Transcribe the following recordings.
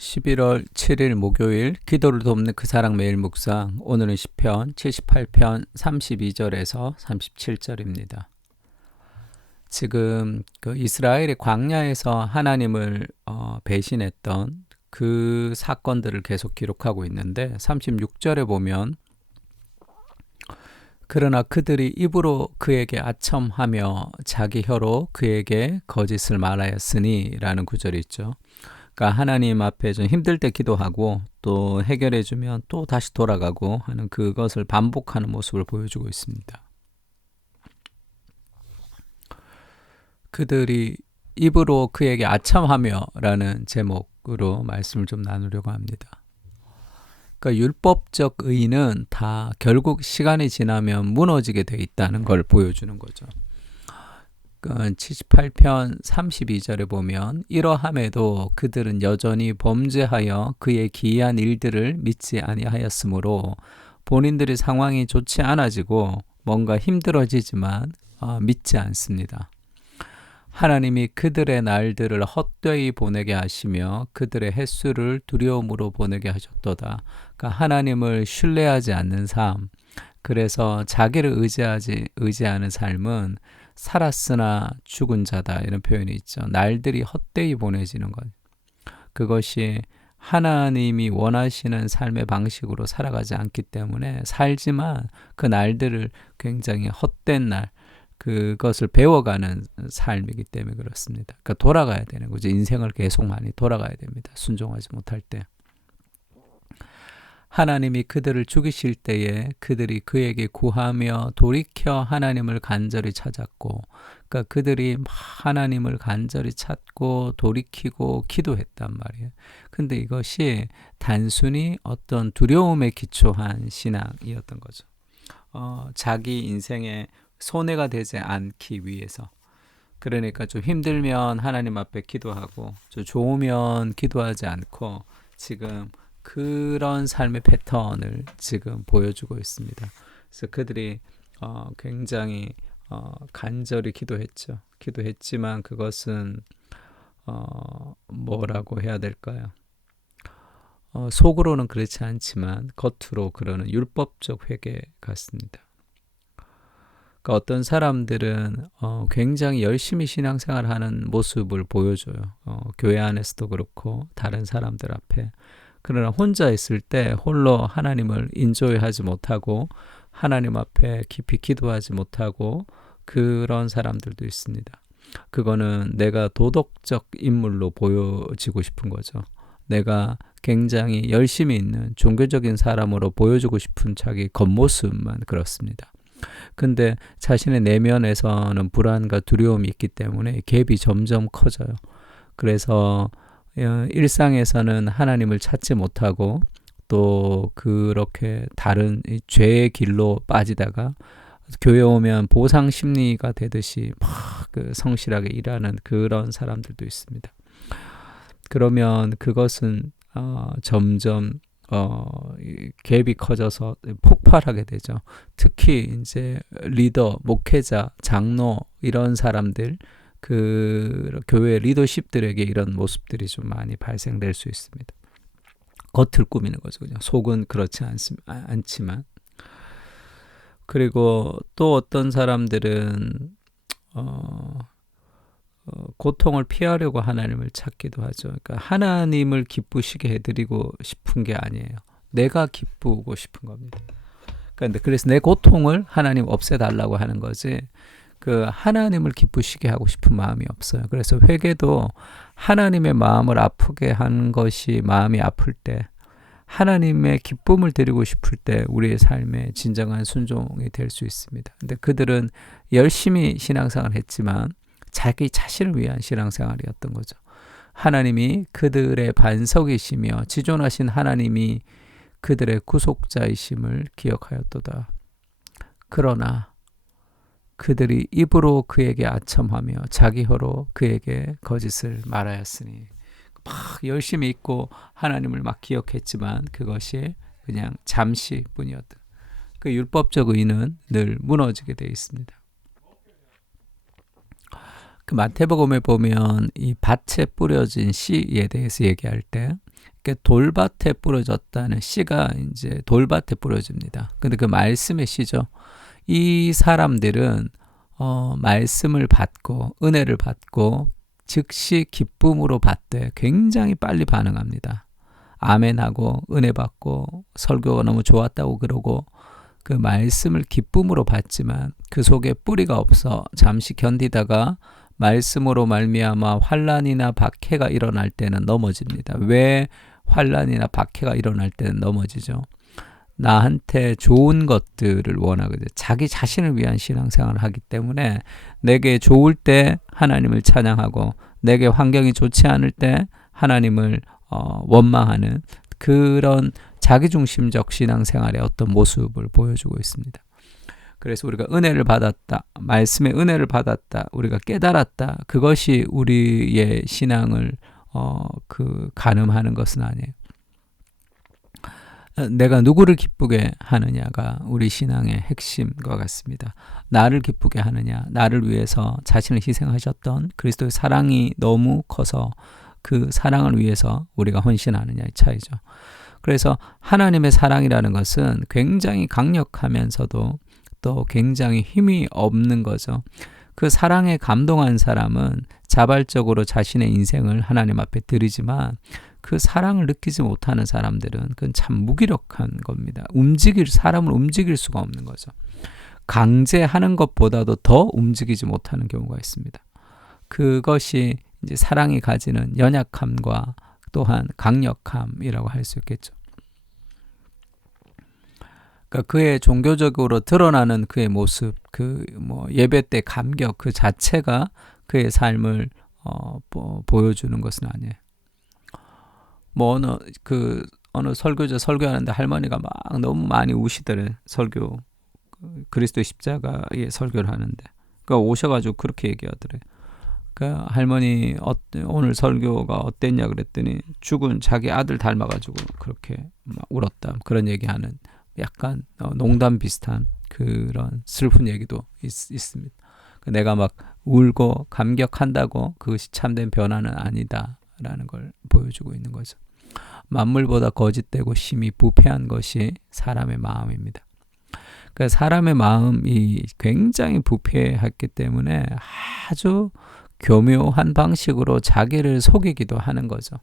11월 7일 목요일 기도를 돕는 그 사랑 매일 묵상. 오늘은 시편 78편 32절에서 37절입니다. 지금 그 이스라엘의 광야에서 하나님을 배신했던 그 사건들을 계속 기록하고 있는데 36절에 보면 그러나 그들이 입으로 그에게 아첨하며 자기 혀로 그에게 거짓을 말하였으니 라는 구절이 있죠. 그러니까 하나님 앞에 좀 힘들 때 기도하고 또 해결해주면 또 다시 돌아가고 하는 그것을 반복하는 모습을 보여주고 있습니다. 그들이 입으로 그에게 아첨하며 라는 제목으로 말씀을 좀 나누려고 합니다. 그러니까 율법적 의는 다 결국 시간이 지나면 무너지게 돼 있다는 걸 보여주는 거죠. 78편 32절에 보면 이러함에도 그들은 여전히 범죄하여 그의 기이한 일들을 믿지 아니하였으므로 본인들의 상황이 좋지 않아지고 뭔가 힘들어지지만 믿지 않습니다. 하나님이 그들의 날들을 헛되이 보내게 하시며 그들의 횟수를 두려움으로 보내게 하셨도다. 그러니까 하나님을 신뢰하지 않는 삶, 그래서 자기를 의지하는 삶은 살았으나 죽은 자다 이런 표현이 있죠. 날들이 헛되이 보내지는 것. 그것이 하나님이 원하시는 삶의 방식으로 살아가지 않기 때문에 살지만 그 날들을 굉장히 헛된 날, 그것을 배워가는 삶이기 때문에 그렇습니다. 그러니까 돌아가야 되는 거죠. 인생을 계속 많이 돌아가야 됩니다. 순종하지 못할 때. 하나님이 그들을 죽이실 때에 그들이 그에게 구하며 돌이켜 하나님을 간절히 찾았고, 그러니까 그들이 하나님을 간절히 찾고 돌이키고 기도했단 말이에요. 근데 이것이 단순히 어떤 두려움에 기초한 신앙이었던 거죠. 자기 인생에 손해가 되지 않기 위해서. 그러니까 좀 힘들면 하나님 앞에 기도하고 좀 좋으면 기도하지 않고 지금 그런 삶의 패턴을 지금 보여주고 있습니다. 그래서 그들이 굉장히 간절히 기도했지만 그것은 뭐라고 해야 될까요? 속으로는 그렇지 않지만 겉으로 그러는 율법적 회개 같습니다. 그러니까 어떤 사람들은 굉장히 열심히 신앙생활하는 모습을 보여줘요. 교회 안에서도 그렇고 다른 사람들 앞에. 그러나 혼자 있을 때 홀로 하나님을 인조하지 못하고 하나님 앞에 깊이 기도하지 못하고 그런 사람들도 있습니다. 그거는 내가 도덕적 인물로 보여지고 싶은 거죠. 내가 굉장히 열심히 있는 종교적인 사람으로 보여주고 싶은 자기 겉모습만 그렇습니다. 근데 자신의 내면에서는 불안과 두려움이 있기 때문에 갭이 점점 커져요. 그래서 일상에서는 하나님을 찾지 못하고 또 그렇게 다른 죄의 길로 빠지다가 교회 오면 보상 심리가 되듯이 막 그 성실하게 일하는 그런 사람들도 있습니다. 그러면 그것은 점점 갭이 커져서 폭발하게 되죠. 특히 이제 리더, 목회자, 장로 이런 사람들 그 교회 리더십들에게 이런 모습들이 좀 많이 발생될 수 있습니다. 겉을 꾸미는 거죠. 그냥 속은 그렇지 않지만. 그리고 또 어떤 사람들은 고통을 피하려고 하나님을 찾기도 하죠. 그러니까 하나님을 기쁘시게 해드리고 싶은 게 아니에요. 내가 기쁘고 싶은 겁니다. 그래서 내 고통을 하나님 없애달라고 하는 거지 그 하나님을 기쁘시게 하고 싶은 마음이 없어요. 그래서 회개도 하나님의 마음을 아프게 한 것이 마음이 아플 때 하나님의 기쁨을 드리고 싶을 때 우리의 삶에 진정한 순종이 될 수 있습니다. 근데 그들은 열심히 신앙생활을 했지만 자기 자신을 위한 신앙생활이었던 거죠. 하나님이 그들의 반석이시며 지존하신 하나님이 그들의 구속자이심을 기억하였도다. 그러나 그들이 입으로 그에게 아첨하며 자기 혀로 그에게 거짓을 말하였으니 막 열심히 있고 하나님을 막 기억했지만 그것이 그냥 잠시뿐이었다. 그 율법적 의는 늘 무너지게 되어 있습니다. 그 마태복음에 보면 이 밭에 뿌려진 씨에 대해서 얘기할 때 돌밭에 뿌려졌다는 씨가 이제 돌밭에 뿌려집니다. 근데 그 말씀의 씨죠. 이 사람들은 말씀을 받고 은혜를 받고 즉시 기쁨으로 받되 굉장히 빨리 반응합니다. 아멘하고 은혜 받고 설교가 너무 좋았다고 그러고 그 말씀을 기쁨으로 받지만 그 속에 뿌리가 없어 잠시 견디다가 말씀으로 말미암아 환난이나 박해가 일어날 때는 넘어집니다. 왜 환난이나 박해가 일어날 때는 넘어지죠? 나한테 좋은 것들을 원하거든요. 자기 자신을 위한 신앙생활을 하기 때문에 내게 좋을 때 하나님을 찬양하고 내게 환경이 좋지 않을 때 하나님을 원망하는 그런 자기중심적 신앙생활의 어떤 모습을 보여주고 있습니다. 그래서 우리가 은혜를 받았다, 말씀의 은혜를 받았다, 우리가 깨달았다, 그것이 우리의 신앙을 가늠하는 것은 아니에요. 내가 누구를 기쁘게 하느냐가 우리 신앙의 핵심과 같습니다. 나를 기쁘게 하느냐, 나를 위해서 자신을 희생하셨던 그리스도의 사랑이 너무 커서 그 사랑을 위해서 우리가 헌신하느냐의 차이죠. 그래서 하나님의 사랑이라는 것은 굉장히 강력하면서도 또 굉장히 힘이 없는 거죠. 그 사랑에 감동한 사람은 자발적으로 자신의 인생을 하나님 앞에 드리지만 그 사랑을 느끼지 못하는 사람들은 그건 참 무기력한 겁니다. 사람을 움직일 수가 없는 거죠. 강제하는 것보다도 더 움직이지 못하는 경우가 있습니다. 그것이 이제 사랑이 가지는 연약함과 또한 강력함이라고 할 수 있겠죠. 그러니까 그의 종교적으로 드러나는 그의 모습, 예배 때 감격 그 자체가 그의 삶을 보여주는 것은 아니에요. 어느 설교자 설교하는데 할머니가 막 너무 많이 우시더래. 그리스도의 십자가의 설교를 하는데. 그러니까 오셔가지고 그렇게 얘기하더래. 그러니까 할머니 오늘 설교가 어땠냐 그랬더니 죽은 자기 아들 닮아가지고 그렇게 막 울었다. 그런 얘기하는 약간 농담 비슷한 그런 슬픈 얘기도 있습니다. 내가 막 울고 감격한다고 그것이 참된 변화는 아니다라는 걸 보여주고 있는 거죠. 만물보다 거짓되고 심히 부패한 것이 사람의 마음입니다. 그러니까 사람의 마음이 굉장히 부패했기 때문에 아주 교묘한 방식으로 자기를 속이기도 하는 거죠.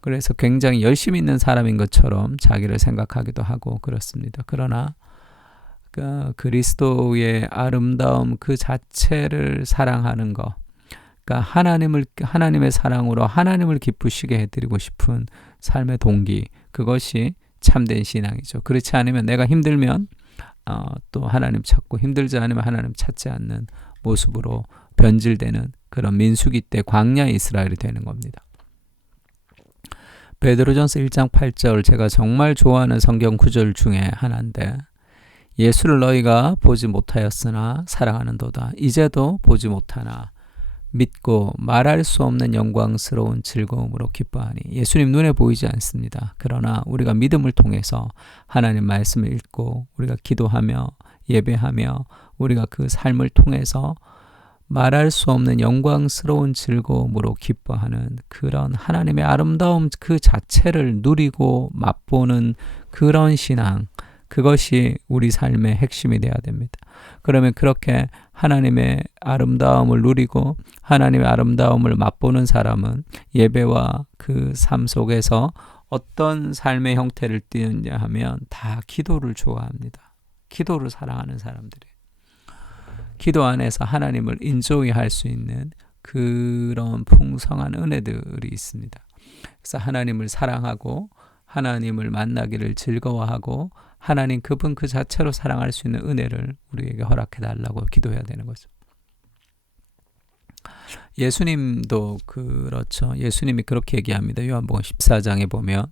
그래서 굉장히 열심히 있는 사람인 것처럼 자기를 생각하기도 하고 그렇습니다. 그러나 그리스도의 아름다움 그 자체를 사랑하는 것, 그러니까 하나님의 사랑으로 하나님을 기쁘시게 해드리고 싶은 삶의 동기, 그것이 참된 신앙이죠. 그렇지 않으면 내가 힘들면 또 하나님 찾고 힘들지 않으면 하나님 찾지 않는 모습으로 변질되는 그런 민수기 때 광야 이스라엘이 되는 겁니다. 베드로전서 1장 8절 제가 정말 좋아하는 성경 구절 중에 하나인데 예수를 너희가 보지 못하였으나 사랑하는도다. 이제도 보지 못하나 믿고 말할 수 없는 영광스러운 즐거움으로 기뻐하니. 예수님 눈에 보이지 않습니다. 그러나 우리가 믿음을 통해서 하나님 말씀을 읽고 우리가 기도하며 예배하며 우리가 그 삶을 통해서 말할 수 없는 영광스러운 즐거움으로 기뻐하는 그런 하나님의 아름다움 그 자체를 누리고 맛보는 그런 신앙, 그것이 우리 삶의 핵심이 되어야 됩니다. 그러면 그렇게 하나님의 아름다움을 누리고 하나님의 아름다움을 맛보는 사람은 예배와 그 삶 속에서 어떤 삶의 형태를 띠느냐 하면 다 기도를 좋아합니다. 기도를 사랑하는 사람들이에요. 기도 안에서 하나님을 인조이 할 수 있는 그런 풍성한 은혜들이 있습니다. 그래서 하나님을 사랑하고 하나님을 만나기를 즐거워하고 하나님 그분 그 자체로 사랑할 수 있는 은혜를 우리에게 허락해 달라고 기도해야 되는 거죠. 예수님도 그렇죠. 예수님이 그렇게 얘기합니다. 요한복음 14장에 보면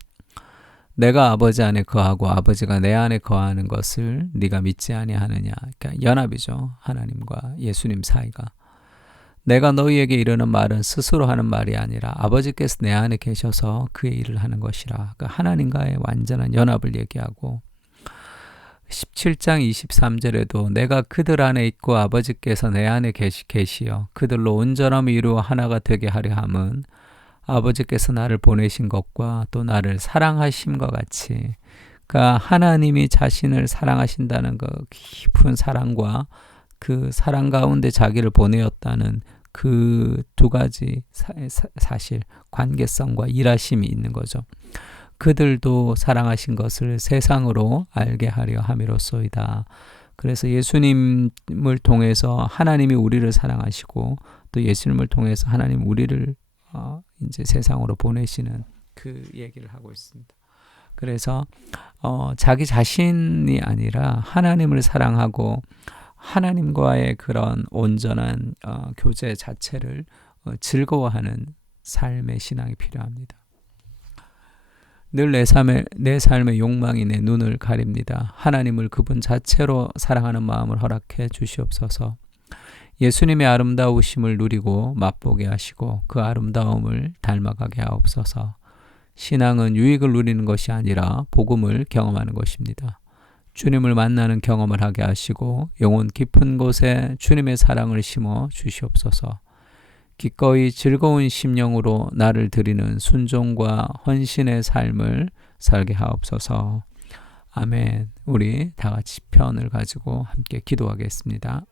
내가 아버지 안에 거하고 아버지가 내 안에 거하는 것을 네가 믿지 아니하느냐. 그러니까 연합이죠. 하나님과 예수님 사이가. 내가 너희에게 이르는 말은 스스로 하는 말이 아니라 아버지께서 내 안에 계셔서 그의 일을 하는 것이라. 그러니까 하나님과의 완전한 연합을 얘기하고 17장 23절에도 내가 그들 안에 있고 아버지께서 내 안에 계시어 그들로 온전함을 이루어 하나가 되게 하려 함은 아버지께서 나를 보내신 것과 또 나를 사랑하심과 같이, 그러니까 하나님이 자신을 사랑하신다는 그 깊은 사랑과 그 사랑 가운데 자기를 보내었다는 그 두 가지 사실, 관계성과 일하심이 있는 거죠. 그들도 사랑하신 것을 세상으로 알게 하려 함이로소이다. 그래서 예수님을 통해서 하나님이 우리를 사랑하시고 또 예수님을 통해서 하나님 우리를 이제 세상으로 보내시는 그 얘기를 하고 있습니다. 그래서 자기 자신이 아니라 하나님을 사랑하고 하나님과의 그런 온전한 교제 자체를 즐거워하는 삶의 신앙이 필요합니다. 늘 내 삶의 욕망이 내 눈을 가립니다. 하나님을 그분 자체로 사랑하는 마음을 허락해 주시옵소서. 예수님의 아름다우심을 누리고 맛보게 하시고 그 아름다움을 닮아가게 하옵소서. 신앙은 유익을 누리는 것이 아니라 복음을 경험하는 것입니다. 주님을 만나는 경험을 하게 하시고 영혼 깊은 곳에 주님의 사랑을 심어 주시옵소서. 기꺼이 즐거운 심령으로 나를 드리는 순종과 헌신의 삶을 살게 하옵소서. 아멘. 우리 다 같이 편을 가지고 함께 기도하겠습니다.